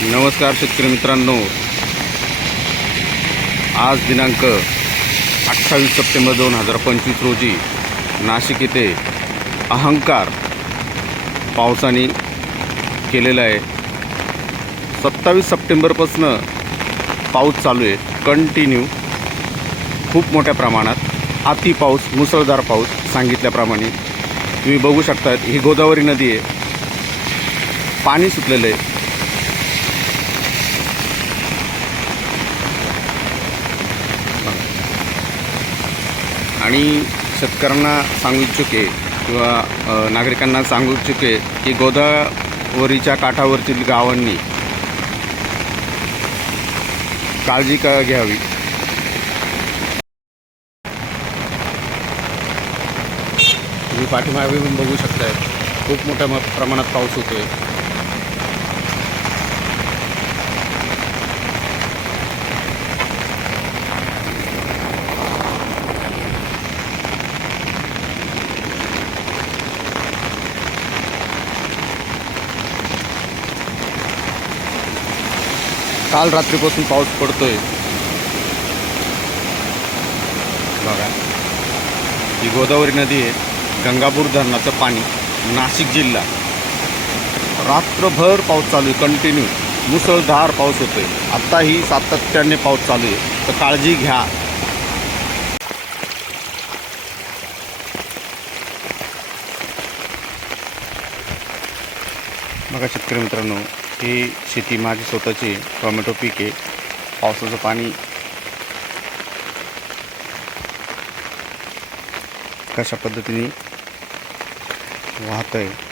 नमस्कार शेतकरी मित्रांनो. आज दिनांक अठ्ठावीस सप्टेंबर दोन हजार पंचवीस रोजी नाशिक येथे अहंकार पावसाने केलेला आहे. सत्तावीस सप्टेंबरपासनं पाऊस चालू आहे. कंटिन्यू खूप मोठ्या प्रमाणात अति पाऊस मुसळधार पाऊस सांगितल्याप्रमाणे तुम्ही बघू शकता ही गोदावरी नदी आहे. पाणी सुटलेलं आहे. आणि शेतकऱ्यांना सांगू इच्छुके किंवा नागरिकांना सांगू इच्छुके की गोदावरीच्या काठावरतील गावांनी काळजी का घ्यावी? तुम्ही पाठीमागे पण बघू शकताय खूप मोठ्या प्रमाणात पाऊस होतोय. काल रात्रीपासून पाऊस पडतोय. बघा. ही गोदावरी नदी आहे. गंगापूर धरणाचं पाणी. नाशिक जिल्हा. रात्रभर पाऊस चालू आहे. कंटिन्यू मुसळधार पाऊस होतोय आत्ताही सातत्याने पाऊस चालू आहे. तर काळजी घ्या. बघा शेतकरी मित्रांनो ही शेती माझी स्वतःची टोमॅटो पीक आहे. पावसाचं पाणी. कशा पद्धतीने वाहत आहे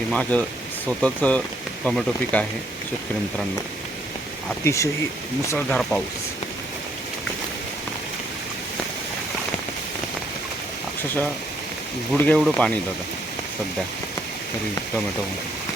हे माझं स्वतःचं टोमॅटो पीक आहे शेतकरी मित्रांनो. अतिशय मुसळधार पाऊस. अक्षरशः गुडघ्या एवढं पाणी दादा सध्या तरी टोमॅटोमध्ये